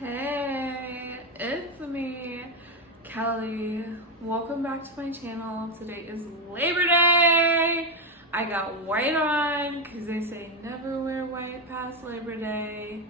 Hey, it's me, Kelly. Welcome back to my channel. Today is Labor Day. I got white on because they say never wear white past Labor Day.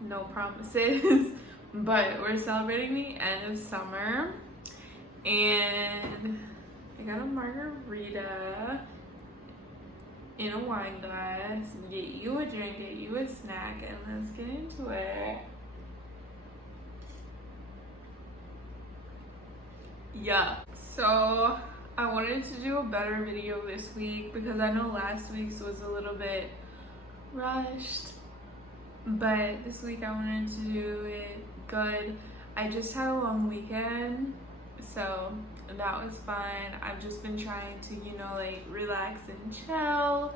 No promises, but we're celebrating the end of summer. And I got a margarita in a wine glass. Get you a drink, get you a snack, and let's get into it. Yeah, so I wanted to do a better video this week because I know last week's was a little bit rushed, but this week I wanted to do it good. I just had a long weekend, so that was fun. I've just been trying to, relax and chill.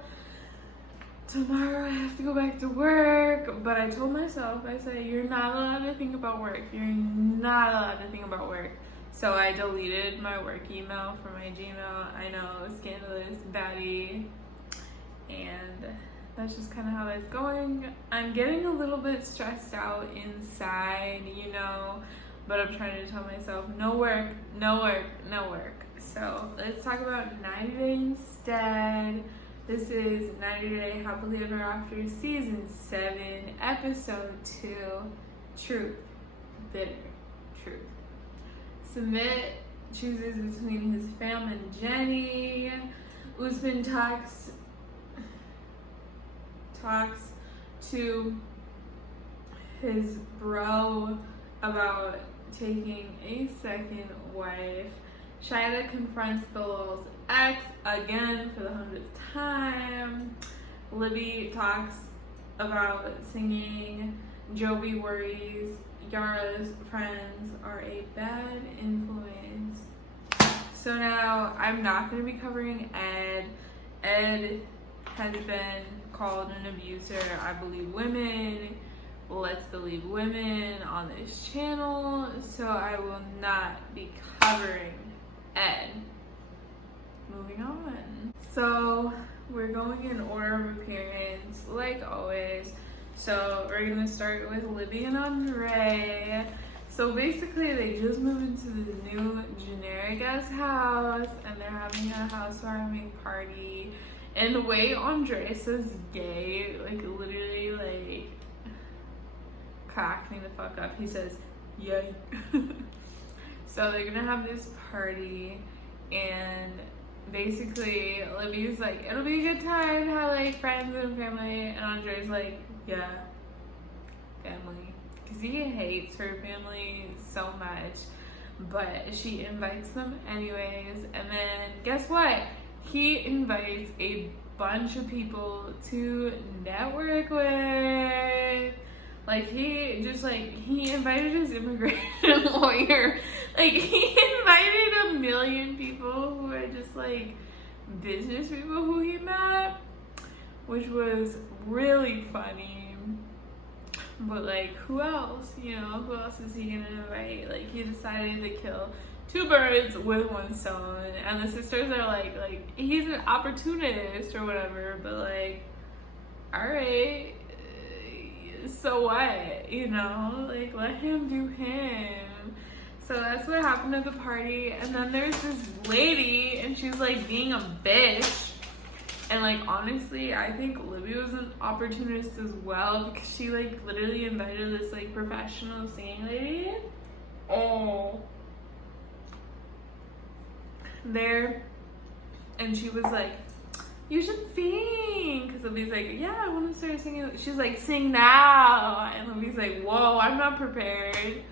Tomorrow I have to go back to work, but I told myself, I said, you're not allowed to think about work. You're not allowed to think about work. So I deleted my work email from my Gmail. I know, scandalous, baddie. And that's just kind of how that's going. I'm getting a little bit stressed out inside, but I'm trying to tell myself, no work, no work, no work. So let's talk about 90 Day instead. This is 90 Day Happily Ever After Season 7, Episode 2, Truth, Bitter, Truth. Submit chooses between his fam and Jenny. Usman talks to his bro about taking a second wife. Shyla confronts Bill's ex again for the 100th time. Libby talks about singing. Jovi worries Yara's friends are a bad influence. So now I'm not going to be covering Ed. Ed has been called an abuser. I believe women. Let's believe women on this channel. So I will not be covering Ed. Moving on. So we're going in order of appearance, like always. So we're gonna start with Libby and Andre. So basically they just moved into the new generic ass house and they're having a housewarming party. And the way Andre says gay, literally cracked me the fuck up. He says yay. So they're gonna have this party and basically Libby's like, it'll be a good time to have friends and family, and Andre's like, yeah, family, because he hates her family so much, but she invites them anyways. And then guess what, he invites a bunch of people to network with. He invited his immigration lawyer. He invited 1 million people who are just business people who he met, which was really funny. But who else? Who else is he gonna invite? He decided to kill 2 birds with 1 stone, and the sisters are like he's an opportunist or whatever. But all right, so what? Let him do him. So that's what happened at the party. And then there's this lady, and she's being a bitch. And honestly, I think Libby was an opportunist as well, because she literally invited this professional singing lady there, and she was like, you should sing, because Libby's like, yeah, I want to start singing. She's like, sing now. And Libby's like, whoa, I'm not prepared.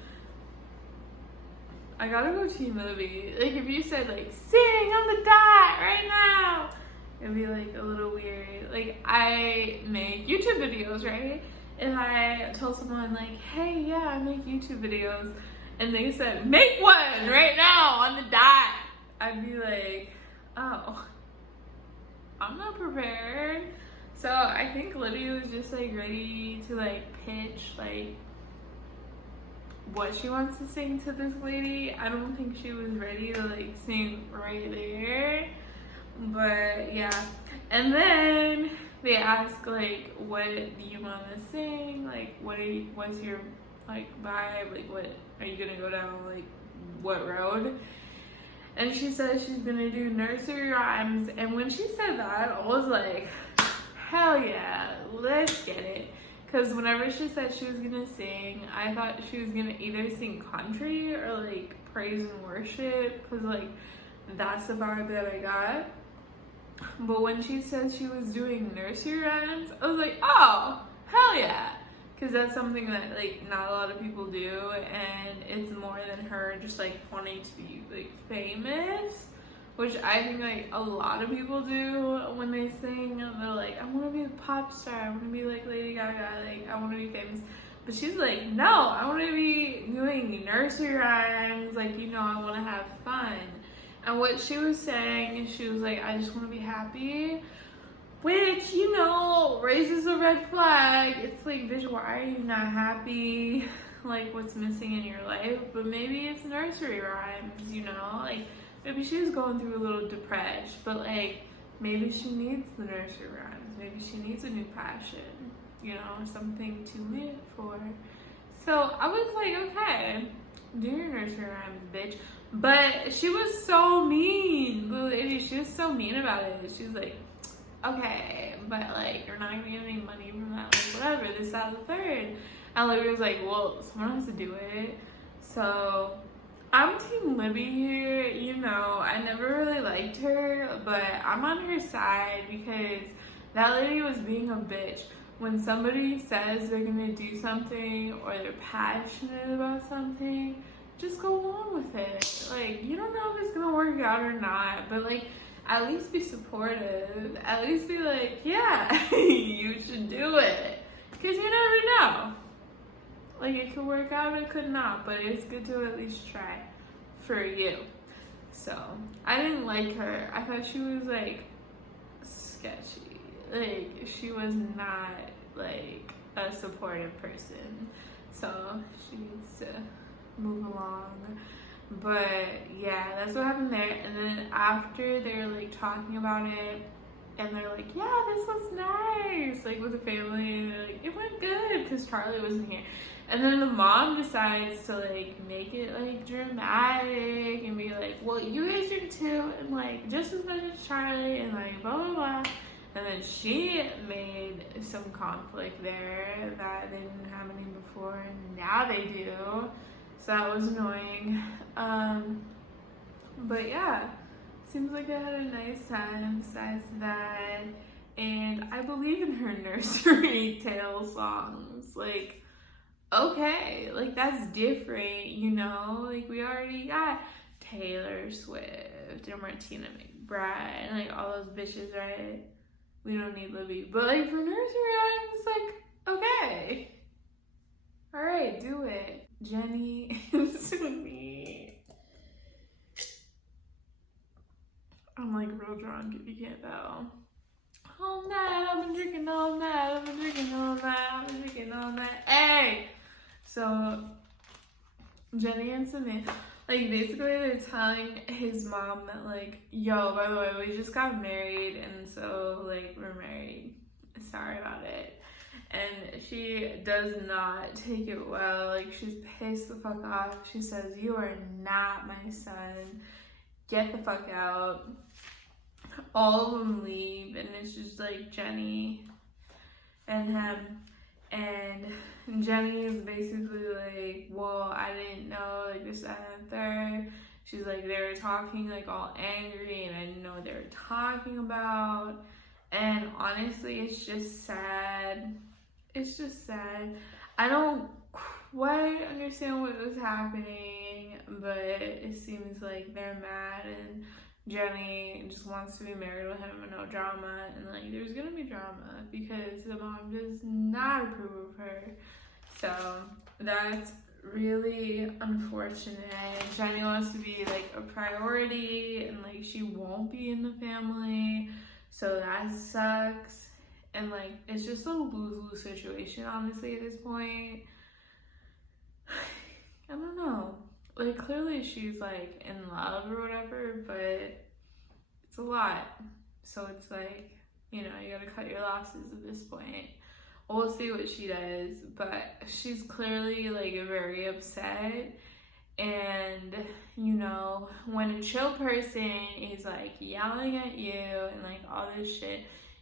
I gotta go Team Libby. If you said sing on the dot right now, it'd be a little weird. I make YouTube videos, right? If I told someone hey, yeah, I make YouTube videos, and they said, make one right now on the dot, I'd be like, oh, I'm not prepared. So I think Lydia was just ready to pitch what she wants to sing to this lady. I don't think she was ready to sing right there. But yeah. And then they ask what do you want to sing? What's your like, vibe? Like, what, are you gonna go down, like, what road? And she said she's gonna do nursery rhymes. And when she said that, I was like, hell yeah, let's get it. Because whenever she said she was gonna sing, I thought she was gonna either sing country or like praise and worship, because like that's the vibe that I got. But when she said she was doing nursery rhymes, I was like, oh, hell yeah. Because that's something that like not a lot of people do, and it's more than her just like wanting to be like famous, which I think like a lot of people do when they sing. They're like, I want to be a pop star, I want to be like Lady Gaga, like I want to be famous. But she's like, no, I want to be doing nursery rhymes, like, you know, I want to have fun. And what she was saying, she was like, I just want to be happy. Which, you know, raises a red flag. It's like, bitch, why are you not happy? Like, what's missing in your life? But maybe it's nursery rhymes, you know? Like, maybe she's going through a little depression. But, like, maybe she needs the nursery rhymes. Maybe she needs a new passion, you know? Something to live for. So, I was like, okay, do your nursery rhymes, bitch. But she was so mean. The lady, she was so mean about it. She was like, okay, but like you're not gonna get any money from that, like whatever, this, that, the third. And Lydia was like, well, someone has to do it. So I'm team Libby here, you know. I never really liked her, but I'm on her side because that lady was being a bitch. When somebody says they're gonna do something or they're passionate about something, just go along with it. Like, you don't know if it's gonna work out or not, but like, at least be supportive. At least be like, yeah, you should do it. Because you never know. Like, it could work out, it could not. But it's good to at least try for you. So, I didn't like her. I thought she was, like, sketchy. Like, she was not, like, a supportive person. So, she needs to move along. But yeah, that's what happened there. And then after they're like talking about it, and they're like, yeah, this was nice, like with the family, and they're like, it went good because Charlie wasn't here. And then the mom decides to like make it like dramatic and be like, well, you guys drink too, and like just as much as Charlie, and like blah blah blah. And then she made some conflict there that they didn't have any before, and now they do. So that was annoying. But yeah, seems like I had a nice time besides that. And I believe in her nursery tale songs. Like, okay, like that's different, you know? Like, we already got Taylor Swift and Martina McBride and like all those bitches, right? We don't need Libby. But like for nursery rhymes, it's like, okay. All right, do it. Jenny is me. I'm like real drunk if you can't tell. All night, I've been drinking all night, I've been drinking all night, I've been drinking all night. Hey! So, Jenny and Samantha, like basically they're telling his mom that like, yo, by the way, we just got married and so like we're married. Sorry about it. And she does not take it well. Like, she's pissed the fuck off. She says, you are not my son. Get the fuck out. All of them leave. And it's just, like, Jenny and him. And Jenny is basically like, well, I didn't know, like, this, that, and the third. She's like, they were talking, like, all angry. And I didn't know what they were talking about. And honestly, it's just sad. It's just sad. I don't quite understand what was happening, but it seems like they're mad and Jenny just wants to be married with him and no drama. And like, there's gonna be drama because the mom does not approve of her. So that's really unfortunate. Jenny wants to be like a priority and like she won't be in the family. So that sucks. And like, it's just a lose-lose situation, honestly, at this point. I don't know. Like, clearly she's like in love or whatever, but it's a lot. So it's like, you know, you gotta cut your losses at this point. we'll see what she does, but she's clearly like very upset. And you know, when a chill person is like yelling at you and like all this shit,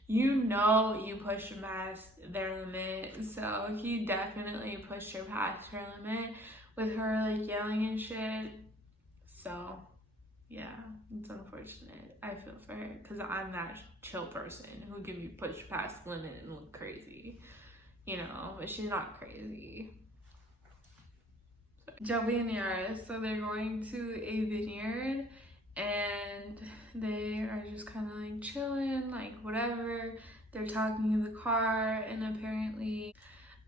you know you pushed past their limit. So he definitely pushed her past her limit with her like yelling and shit. So yeah, it's unfortunate. I feel for her because I'm that chill person who can be pushed past the limit and look crazy, you know, but she's not crazy. Joey and Yara, so they're going to a vineyard and they are just kind of like chilling, like whatever. They're talking in the car, and apparently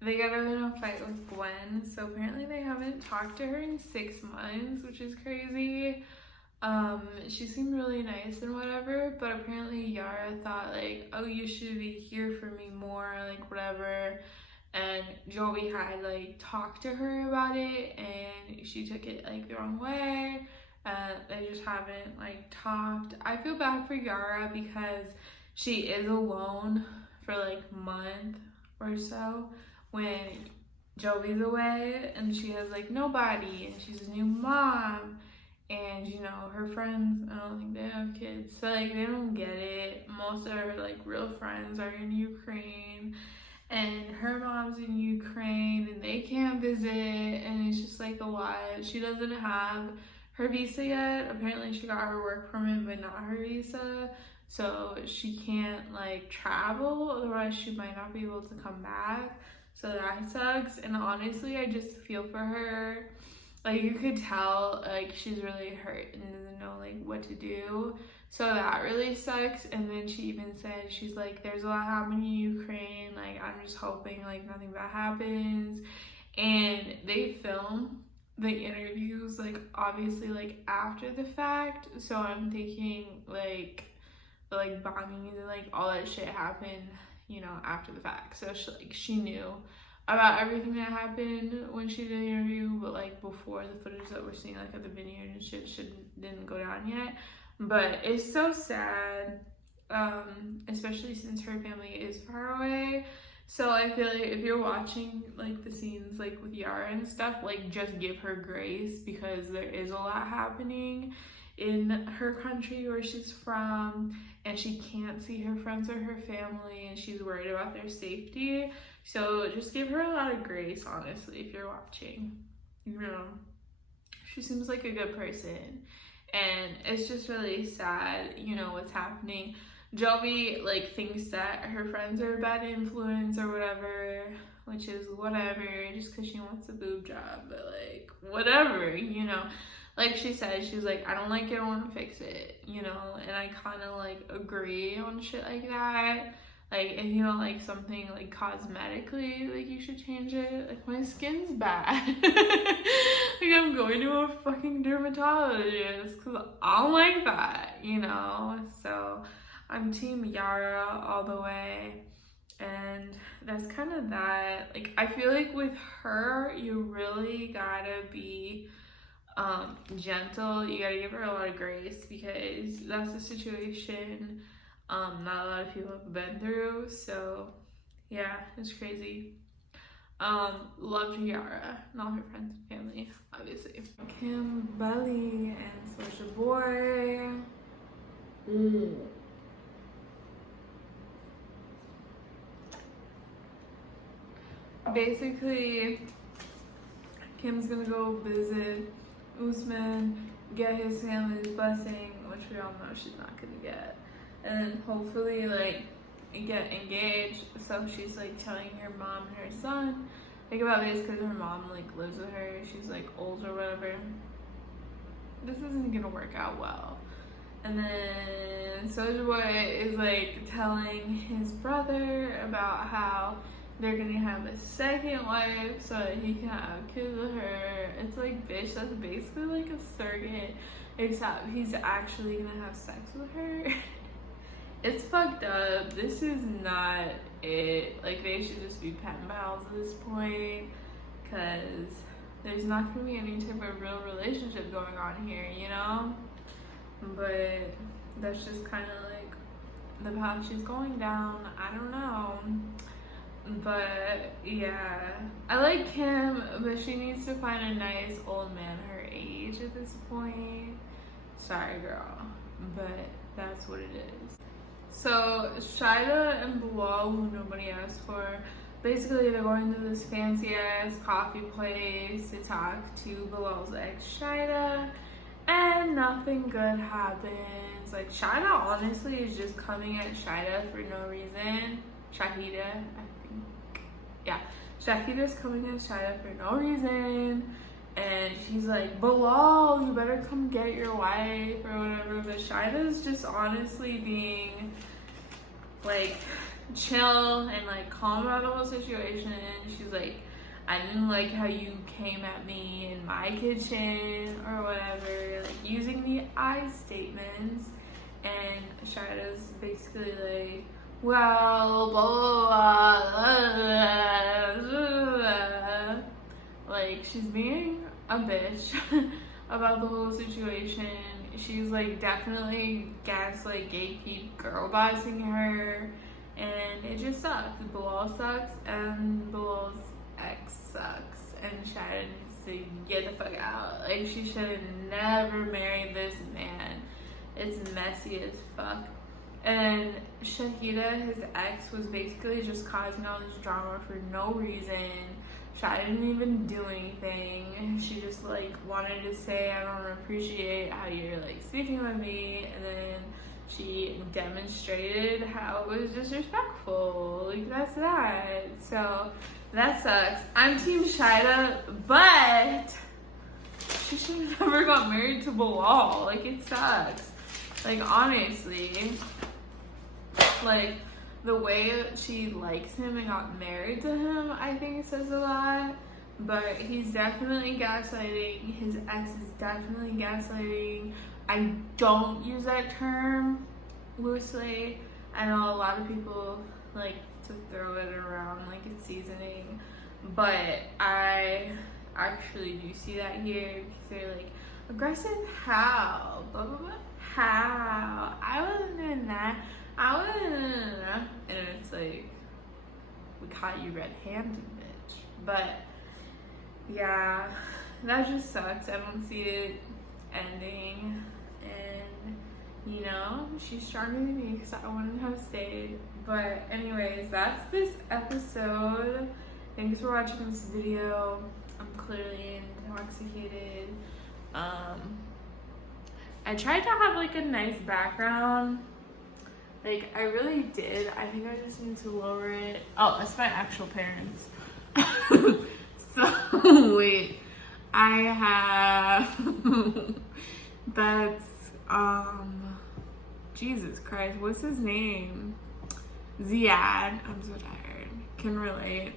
they got in a fight with Gwen. So apparently they haven't talked to her in 6 months, which is crazy. She seemed really nice and whatever, but apparently Yara thought like, oh, you should be here for me more, like whatever. And Joey had like talked to her about it, and she took it like the wrong way. They just haven't like talked. I feel bad for Yara because she is alone for like a month or so when Joey's away, and she has like nobody, and she's a new mom, and you know her friends, I don't think they have kids, so like they don't get it. Most of her like real friends are in Ukraine, and her mom's in Ukraine, and they can't visit, and it's just like a lot. She doesn't have her visa yet. Apparently she got her work permit but not her visa, so she can't like travel, otherwise she might not be able to come back. So that sucks. And honestly, I just feel for her. Like you could tell like she's really hurt and doesn't know like what to do. So that really sucks. And then she even said, she's like, there's a lot happening in Ukraine, like I'm just hoping like nothing bad happens. And they film the interviews like obviously like after the fact, so I'm thinking like the like bombings and like all that shit happened, you know, after the fact. So she knew about everything that happened when she did the interview, but like before the footage that we're seeing like at the vineyard and shit didn't go down yet. But it's so sad, especially since her family is far away. So I feel like if you're watching like the scenes like with Yara and stuff, like just give her grace, because there is a lot happening in her country where she's from, and she can't see her friends or her family, and she's worried about their safety. So just give her a lot of grace, honestly, if you're watching. You know, she seems like a good person, and it's just really sad, you know, what's happening. Joey like thinks that her friends are a bad influence or whatever, which is whatever, just because she wants a boob job, but like whatever, you know. Like she said, she's like, I don't like it, I want to fix it, you know. And I kind of like agree on shit like that. Like if you don't like something like cosmetically, like you should change it. Like my skin's bad. Like I'm going to a fucking dermatologist because I don't like that, you know. So I'm team Yara all the way. And that's kind of that. Like I feel like with her, you really gotta be gentle. You gotta give her a lot of grace, because that's a situation not a lot of people have been through. So yeah, it's crazy. Love Yara, not her friends and family, obviously. Kimberly and Soulja Boy. Basically, Kim's gonna go visit Usman, get his family's blessing, which we all know she's not gonna get, and hopefully like get engaged. So she's like telling her mom and her son like about this, because her mom like lives with her, she's like old or whatever. This isn't gonna work out well. And then Soulja Boy is like telling his brother about how they're gonna have a second wife so that he can have kids with her. It's like, bitch, that's basically like a surrogate, except he's actually gonna have sex with her. It's fucked up. This is not it. Like, they should just be pen pals at this point, because there's not gonna be any type of real relationship going on here, you know? But that's just kind of like the path she's going down. I don't know. But yeah, I like Kim, but she needs to find a nice old man her age at this point. Sorry, girl, but that's what it is. So Shyla and Bilal, who nobody asked for, basically they're going to this fancy ass coffee place to talk to Bilal's ex Shyla, and nothing good happens. Like, Shyla honestly is just coming at Shyla for no reason. Shahida, I think. Yeah. Shahida's coming at Shyla for no reason. And she's like, Bilal, you better come get your wife or whatever. But Shyla's just honestly being like chill and like calm about the whole situation. She's like, I didn't like how you came at me in my kitchen or whatever, like using the I statements. And Shyla's basically like, well, blah, blah, blah, blah. Like, she's being a bitch about the whole situation. She's like definitely gaslight, gatekeep, girl bossing her, and it just sucks. Bilal sucks, and Bilal's ex sucks, and Shyla needs to get the fuck out. Like, she should have never married this man. It's messy as fuck. And Shahida, his ex, was basically just causing all this drama for no reason. Shyla didn't even do anything. She just like wanted to say, I don't appreciate how you're like speaking with me, and then she demonstrated how it was disrespectful. Like, that's that. So that sucks. I'm team Shyla, but she should have never got married to Bilal. Like, it sucks. Like, honestly, like, the way she likes him and got married to him, I think says a lot. But he's definitely gaslighting. His ex is definitely gaslighting. I don't use that term loosely. I know a lot of people like to throw it around like it's seasoning. But I actually do see that here, because they're like, aggressive how? Blah, blah, blah. How? I wasn't doing that. I wasn't. And it's like, we caught you red-handed, bitch. But yeah, that just sucks. I don't see it ending. And you know, she's stronger than me because I wouldn't have stayed. But anyways, that's this episode. Thanks for watching this video. I'm clearly intoxicated. I tried to have like a nice background. Like, I really did. I think I just need to lower it. Oh, that's my actual parents. So, wait. I have... That's, Jesus Christ. What's his name? Ziad. I'm so tired. Can relate.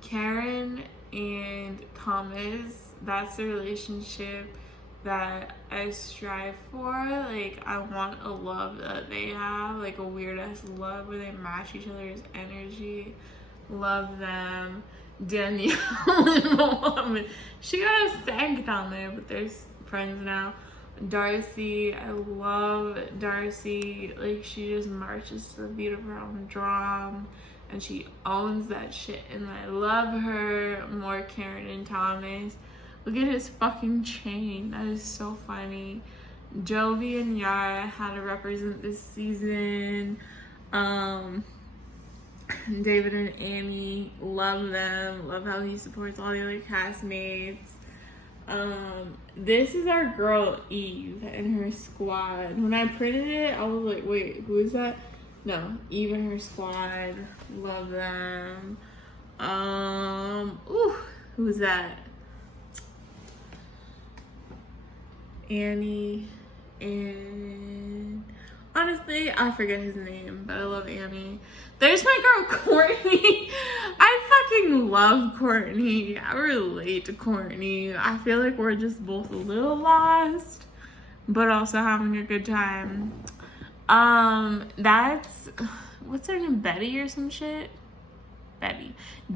Karen and Thomas. That's the relationship that I strive for. Like, I want a love that they have, like a weird ass love where they match each other's energy. Love them. Danielle and Mohammed, she got a stank down there, but they're friends now. Darcy, I love Darcy. Like, she just marches to the beat of her own drum, and she owns that shit, and I love her more. Karen and Thomas. Look at his fucking chain. That is so funny. Jovi and Yara had to represent this season. David and Amy, love them. Love how he supports all the other castmates. This is our girl Eve and her squad. When I printed it, I was like, wait, who is that? No, Eve and her squad. Love them. Who's that? Annie and honestly, I forget his name, but I love Annie. There's my girl Courtney. I fucking love Courtney. I relate to Courtney. I feel like we're just both a little lost, but also having a good time. That's, what's her name, Betty or some shit?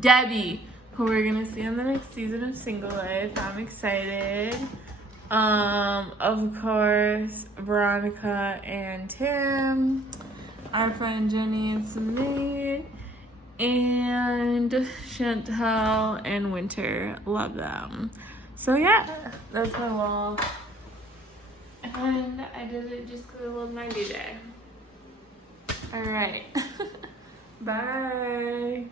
Debbie, who we're gonna see on the next season of Single Life. I'm excited. Of course, Veronica and Tim, our friend Jenny and Sumit, and Chantel and Winter. Love them. So yeah, that's my wall. And I did it just because I love 90 Day. Alright. Bye.